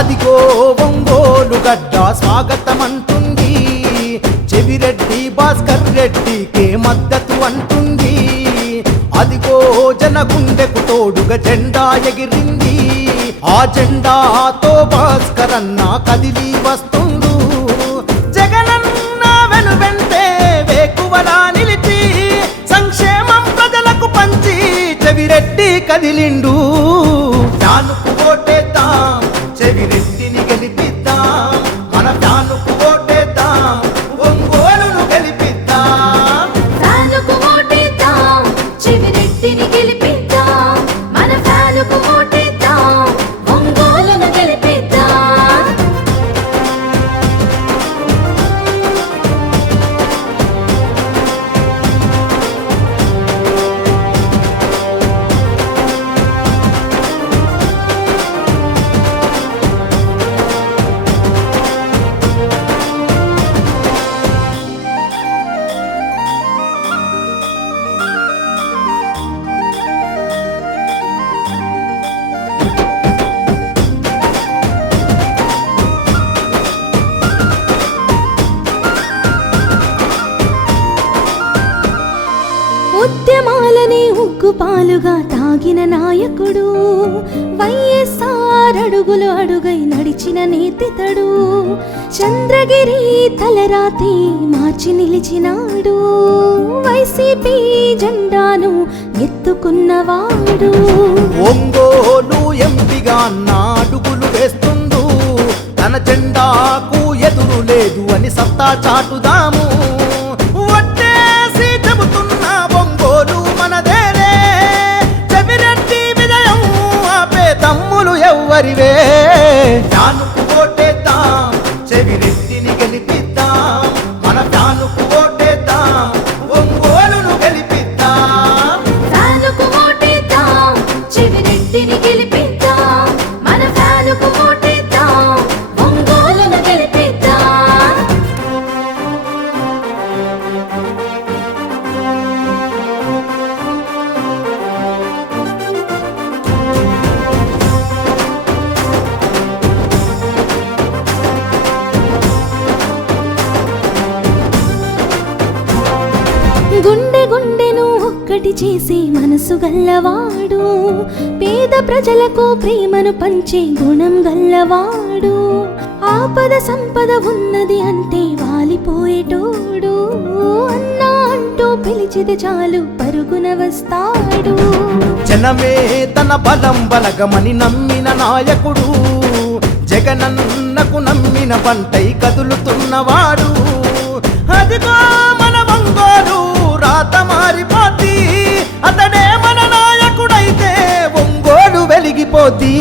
అదిగో ఒంగోలు గడ్డ స్వాగతమంటుంది, చెవిరెడ్డి భాస్కర్ రెడ్డికే మద్దతు అంటుంది. అదిగో జనగుండెకు తోడుగా జెండా ఎగిరింది, ఆ జెండాతో భాస్కర్ అన్న కదిలి వస్తుండు. జగనన్న వెనువెంటే వేకువలా నిలిచి సంక్షేమం ప్రజలకు పంచి చెవిరెడ్డి కదిలిండు. ఫ్యానుకు ఓటేద్దాం, చెవిరెడ్డిని గెలిపిద్దాం, మన ఫ్యానుకు ఓటేద్దాం, ఒంగోలును గెలిపిద్దాం. ఫ్యానుకు ఓటేద్దాం, చెవిరెడ్డిని గెలిపిద్దాం, మన ఫ్యానుకు ఓటేద్దాం, ఒంగోలును గెలిపిద్దాం. ఉద్యమాలని ఉగ్గుపాలుగా తాగిన నాయకుడు, వైఎస్ఆర్ అడుగులు అడుగై నడిచిన నేతితడు, చంద్రగిరి తలరాతి మార్చి నిలిచినాడు, వైసీపీ జెండాను ఎత్తుకున్నవాడు. ఒంగోలు ఎంపిగా అడుగులు వేస్తుండు, తన జెండాకు ఎదురు లేదు అని సత్తా చాటుదాము. ఒట్టేసి చెబుతున్న ఒంగోలు మనదేలే, చెవిరెడ్డి విజయం ఆపే తమ్ములు ఎవ్వరివే. ఫ్యానుకు ఓటేద్దాం, చెవిరెడ్డిని గెలిపిద్దాం, మన ఫ్యానుకు ఓటేద్దాం, ఒంగోలును గెలిపిద్దాం. ఫ్యానుకు ఓటేద్దాం, చెవిరెడ్డిని గెలిపిద్దాం, మన ఫ్యానుకు ఓటేద్దాం, ఒంగోలును గెలిపిద్దాం. గుండె గుండెను ఒక్కటి చేసి మనసు గల్లవాడు, పేద ప్రజలకు ప్రేమను పంచే గుణం గల్లవాడు, ఆపద సంపద ఉన్నది అంటే వాలిపోయేటోడు, అన్నా అంటూ పిలిచితే చాలు పరుగున వస్తాడు. జనమే తన బలం బలగమని నమ్మిన నాయకుడు, జగనన్నకు నమ్మిన పంటై కదులుతున్నవాడు. అదిగో మన ఒంగోలు రాత మారిపోద్ది, అతడే మన నాయకుడైతే ఒంగోలు వెలిగిపోద్ది.